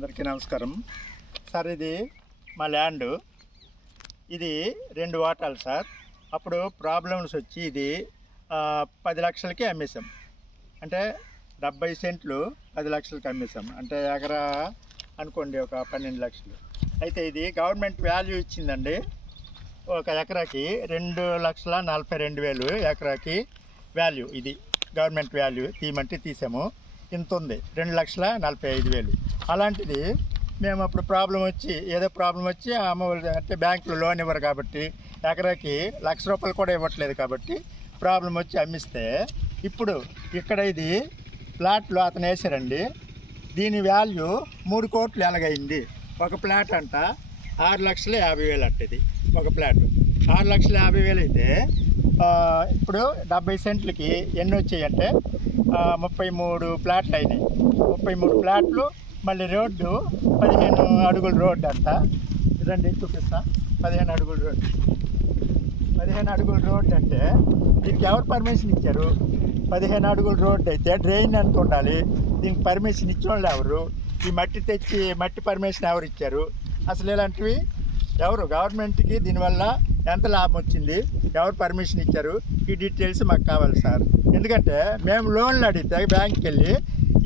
అందరికీ నమస్కారం. సార్ ఇది మా ల్యాండ్. ఇది రెండు వాటాలు సార్. అప్పుడు ప్రాబ్లమ్స్ వచ్చి ఇది పది లక్షలకి అమ్మేశాం. అంటే డెబ్బై సెంట్లు పది లక్షలకి అమ్మేశాం. అంటే ఎకరా అనుకోండి ఒక పన్నెండు లక్షలు. అయితే ఇది గవర్నమెంట్ వాల్యూ ఇచ్చిందండి. ఒక ఎకరాకి రెండు లక్షల నలభై రెండు వేలు ఎకరాకి వాల్యూ ఇది. గవర్నమెంట్ వాల్యూ తీయమంటే తీసాము. ఇంత ఉంది రెండు లక్షల నలభై ఐదు వేలు. అలాంటిది మేము అప్పుడు ప్రాబ్లం వచ్చి ఏదో ప్రాబ్లం వచ్చి అమ్మ అంటే బ్యాంకులో లోన్ ఇవ్వరు కాబట్టి ఎకరాకి లక్ష రూపాయలు కూడా ఇవ్వట్లేదు కాబట్టి ప్రాబ్లం వచ్చి అమ్మిస్తే ఇప్పుడు ఇక్కడ ఇది ప్లాట్లు అతను వేసారండి దీని వాల్యూ మూడు కోట్లు ఎలాగైంది? ఒక ప్లాట్ అంట ఆరు లక్షల యాభై వేలు అట్టది. ఒక ప్లాట్. ఆరు లక్షల యాభై వేలు అయితే ఇప్పుడు డెబ్బై సెంట్లకి ఎన్ని వచ్చాయంటే ముప్పై మూడు ప్లాట్లు అయినాయి. ముప్పై మూడు ప్లాట్లు మళ్ళీ రోడ్డు పదిహేను అడుగుల రోడ్డు అంట. రండి చూపిస్తా. పదిహేను అడుగుల రోడ్డు. పదిహేను అడుగుల రోడ్డు అంటే దీనికి ఎవరు పర్మిషన్ ఇచ్చారు? పదిహేను అడుగుల రోడ్డు అయితే డ్రైన్ ఎంత ఉండాలి? దీనికి పర్మిషన్ ఇచ్చిన వాళ్ళు ఎవరు? ఈ మట్టి తెచ్చి మట్టి పర్మిషన్ ఎవరు ఇచ్చారు? అసలు ఇలాంటివి ఎవరు? గవర్నమెంట్కి దీనివల్ల ఎంత లాభం వచ్చింది? ఎవరు పర్మిషన్ ఇచ్చారు? ఈ డీటెయిల్స్ మాకు కావాలి సార్. ఎందుకంటే మేము లోన్లు అడిగితే బ్యాంక్కి వెళ్ళి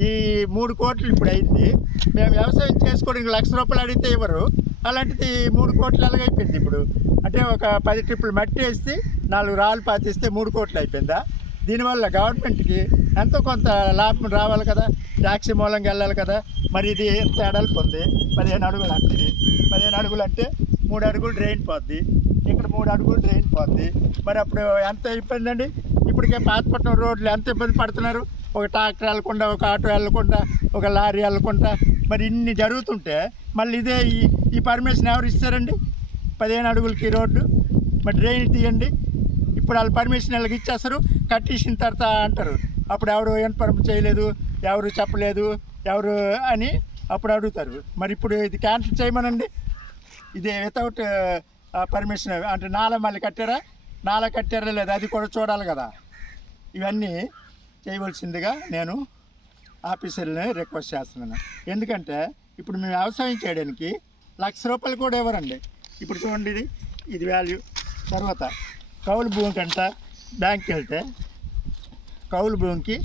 ఈ మూడు కోట్లు ఇప్పుడు అయింది. మేము వ్యవసాయం చేసుకోవడానికి లక్ష రూపాయలు అడిగితే ఇవ్వరు అలాంటిది మూడు కోట్లు ఎలాగైపోయింది ఇప్పుడు? అంటే ఒక పది ట్రిప్పులు మట్టి వేస్తే నాలుగు రాళ్ళు పాతిస్తే మూడు కోట్లు అయిపోయిందా? దీనివల్ల గవర్నమెంట్కి ఎంతో కొంత లాభం రావాలి కదా? ట్యాక్సీ మూలంగా వెళ్ళాలి కదా? మరి ఇది ఎంత ఎడల్పు ఉంది పదిహేను అడుగులు అంటే పదిహేను అడుగులు అంటే మూడు అడుగులు డ్రైన్ పోద్ది. ఇక్కడ మూడు అడుగులు డ్రైన్ పోద్ది. మరి అప్పుడు ఎంత ఇబ్బంది అండి ఇప్పటికే పాతపట్నం రోడ్లు ఎంత ఇబ్బంది పడుతున్నారు? ఒక ట్రాక్టర్ వెళ్ళకుండా ఒక ఆటో వెళ్ళకుండా ఒక లారీ వెళ్ళకుండా. మరి ఇన్ని జరుగుతుంటే మళ్ళీ ఇదే ఈ ఈ పర్మిషన్ ఎవరు ఇస్తారండి? పదిహేను అడుగులకి రోడ్డు. మరి డ్రైన్ తీయండి. ఇప్పుడు వాళ్ళు పర్మిషన్ వాళ్ళకి ఇచ్చేస్తారు. కట్టేసిన తర్వాత అంటారు. అప్పుడు ఎవరు ఇన్ఫర్మ్ చేయలేదు ఎవరు చెప్పలేదు ఎవరు అని అప్పుడు అడుగుతారు. మరి ఇప్పుడు ఇది క్యాన్సిల్ చేయమనండి. ఇది వితౌట్ పర్మిషన్ uh, అంటే నాల మళ్ళీ కట్టారా? నాల కట్టారా లేదా? అది కూడా చూడాలి కదా. ఇవన్నీ చేయవలసిందిగా నేను ఆఫీసర్ని రిక్వెస్ట్ చేస్తున్నాను. ఎందుకంటే ఇప్పుడు మేము వ్యవసాయం చేయడానికి లక్ష రూపాయలు కూడా ఇవ్వరండి. ఇప్పుడు చూడండి ఇది ఇది వాల్యూ తర్వాత కౌలు భూమి కంట బ్యాంక్కి వెళ్తే కౌలు భూమికి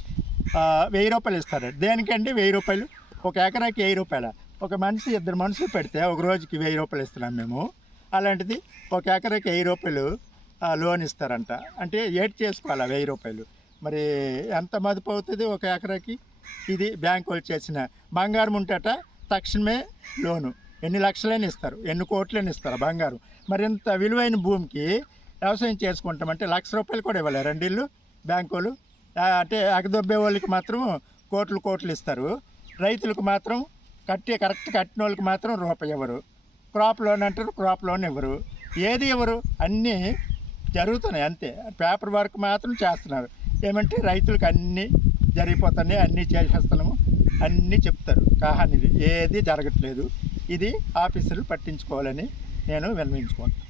వెయ్యి రూపాయలు ఇస్తారు. దేనికండి? వెయ్యి రూపాయలు. ఒక ఎకరాకి వెయ్యి రూపాయల? ఒక మనిషి ఇద్దరు మనుషులు పెడితే ఒక రోజుకి వెయ్యి రూపాయలు ఇస్తున్నాం మేము. అలాంటిది ఒక ఎకరాకి వెయ్యి రూపాయలు లోన్ ఇస్తారంట. అంటే ఏడ్ చేసుకోవాలి వెయ్యి రూపాయలు? మరి ఎంత మదుపు అవుతుంది ఒక ఎకరాకి? ఇది బ్యాంకు వాళ్ళు చేసిన బంగారం ఉంటేట తక్షణమే లోను. ఎన్ని లక్షలైనా ఇస్తారు ఎన్ని కోట్లైనా ఇస్తారు బంగారం. మరి ఇంత విలువైన భూమికి వ్యవసాయం చేసుకుంటామంటే లక్ష రూపాయలు కూడా ఇవ్వాలి రెండు ఇల్లు బ్యాంకు వాళ్ళు. అంటే అగదొబ్బే వాళ్ళకి మాత్రం కోట్లు కోట్లు ఇస్తారు. రైతులకు మాత్రం కట్టి కరెక్ట్ కట్టిన వాళ్ళకి మాత్రం రూపాయి ఇవ్వరు క్రాప్ లోన్ అంటారు క్రాప్ లోన్ ఇవ్వరు ఏది ఇవ్వరు అన్నీ జరుగుతున్నాయి అంతే. పేపర్ వర్క్ మాత్రం చేస్తున్నారు. ఏమంటే రైతులకు అన్నీ జరిగిపోతున్నాయి అన్నీ చేసేస్తున్నాము అన్నీ చెప్తారు. కాహానిది ఏది జరగట్లేదు. ఇది ఆఫీసర్లు పట్టించుకోవాలని నేను విన్నవించుకుంటాను